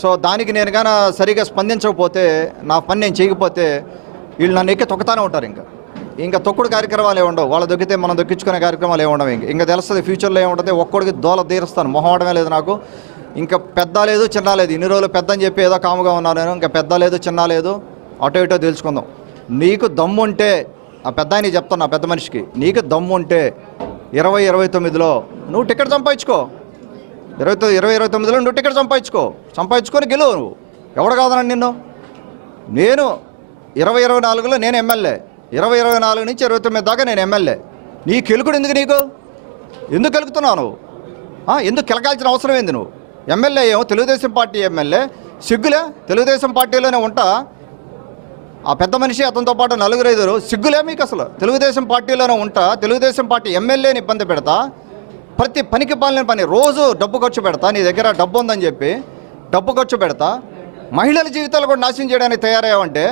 So దానికి నేను కానీ సరిగా స్పందించకపోతే, నా పని నేను చేయకపోతే వీళ్ళు నన్ను ఎక్కి తొక్కుతానే ఉంటారు. ఇంకా తొక్కుడు కార్యక్రమాలు ఏమి ఉండవు. వాళ్ళు దొక్కితే మనం దొక్కించుకునే కార్యక్రమాలు ఏమి ఉండవు. ఇంకా తెలుస్తుంది ఫ్యూచర్లో ఏముంటుంది. ఒక్కడికి దోల తీరుస్తాను, మొహమాటమే లేదు నాకు. ఇంకా పెద్ద లేదు చిన్న లేదు. ఇన్ని రోజులు పెద్ద అని చెప్పి ఏదో కాముగా ఉన్నాను నేను. ఇంకా పెద్ద లేదు చిన్న లేదు, అటో ఇటో తెలుసుకుందాం. నీకు దమ్ముంటే, ఆ పెద్ద ఆయన చెప్తాను, ఆ పెద్ద మనిషికి, నీకు దమ్ముంటే 2029లో నువ్వు టికెట్ సంపాదించుకో. 2029లో నువ్వు టికెట్ సంపాదించుకొని గెలువు. నువ్వు ఎవడు కాదనండి నిన్ను. నేను 2024లో నేను ఎమ్మెల్యే, 2024 నుంచి 29 దాకా నేను ఎమ్మెల్యే. నీ కెలుకుడు ఎందుకు? ఎందుకు కెలుకుతున్నావు నువ్వు? ఎందుకు కెలకాల్సిన అవసరం ఏంది? నువ్వు ఎమ్మెల్యే ఏమో, తెలుగుదేశం పార్టీ ఎమ్మెల్యే. సిగ్గులే? తెలుగుదేశం పార్టీలోనే ఉంటా. ఆ పెద్ద మనిషి అతనితో పాటు 4-5 సిగ్గులే మీకు అసలు? తెలుగుదేశం పార్టీలోనే ఉంటా, తెలుగుదేశం పార్టీ ఎమ్మెల్యేని ఇబ్బంది పెడతా, ప్రతి పనికి పాలన పని, రోజు డబ్బు ఖర్చు పెడతా, నీ దగ్గర డబ్బు ఉందని చెప్పి డబ్బు ఖర్చు పెడతా, మహిళల జీవితాలు కూడా నాశనం చేయడానికి తయారయ్యావంటే